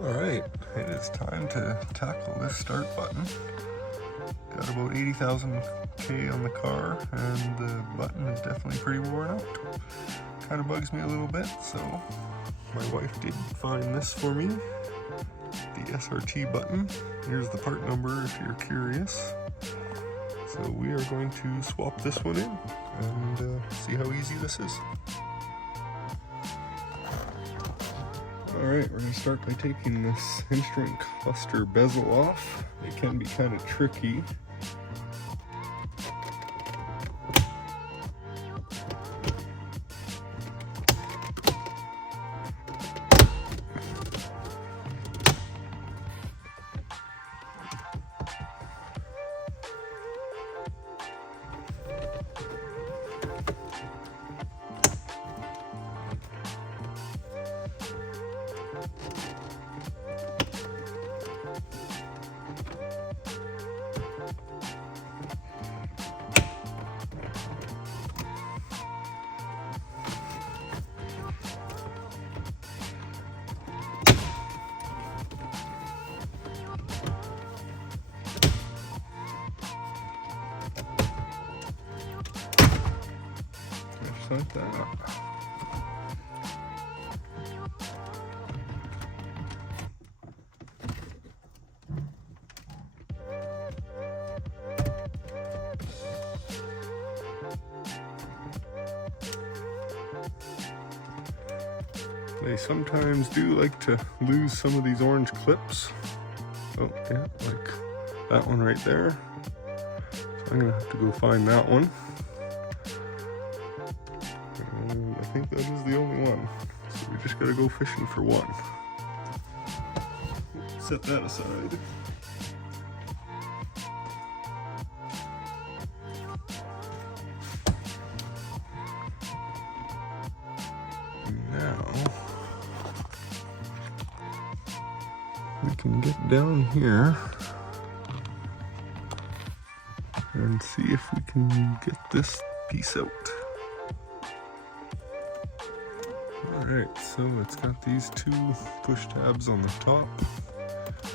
Alright, it is time to tackle this start button. Got about 80,000 K on the car, and the button is definitely pretty worn out. Kind of bugs me a little bit, so my wife did find this for me. The SRT button. Here's the part number if you're curious. So we are going to swap this one in and see how easy this is. Alright, we're going to start by taking this instrument cluster bezel off. It can be kind of tricky. Like that. They sometimes do like to lose some of these orange clips. Oh yeah, like that one right there. So I'm gonna have to go find that one. I think that is the only one, so we just gotta go fishing for one. Set that aside. Now we can get down here and see if we can get this piece out. Alright, so it's got these two push tabs on the top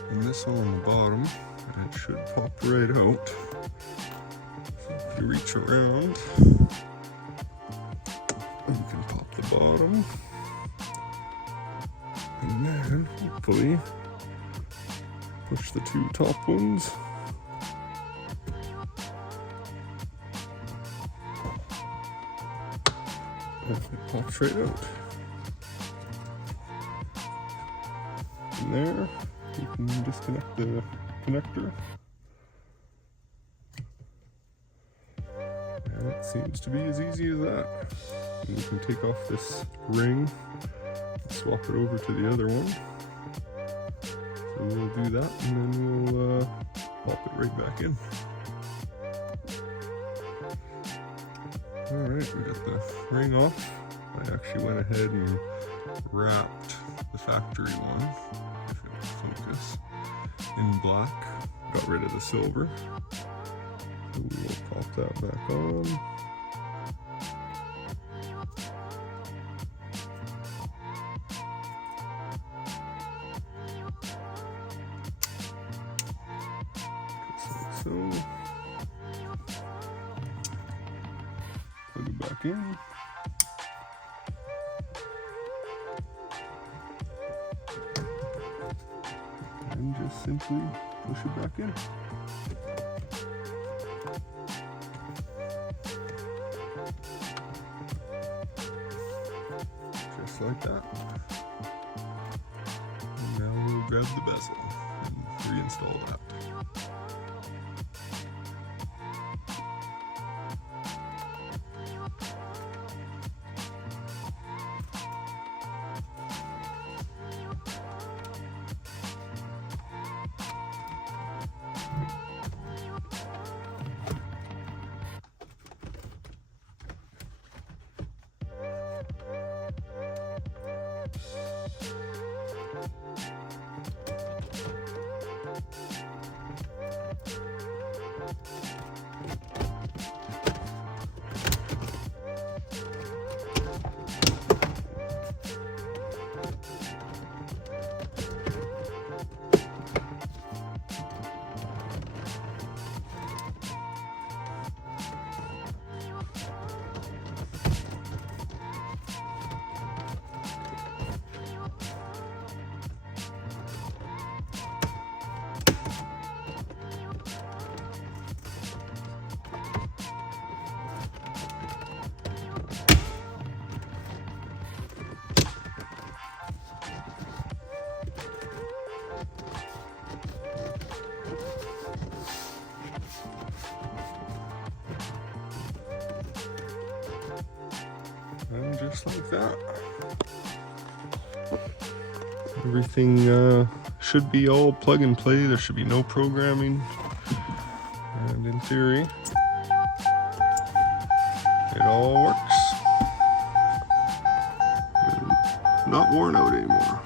and this one on the bottom, and it should pop right out. So if you reach around, you can pop the bottom, and then hopefully push the two top ones. And it pops right out. And there, you can disconnect the connector. And it seems to be as easy as that. And you can take off this ring and swap it over to the other one. So we'll do that, and then we'll pop it right back in. Alright, we got the ring off. I actually went ahead and wrapped the factory one, if it will focus, in black. Got rid of the silver. So we will pop that back on. Just like so. Plug it back in. And just simply push it back in. Just like that. And now we'll grab the bezel and reinstall that. like that. Everything should be all plug and play. There should be no programming. And in theory, it all works. And not worn out anymore.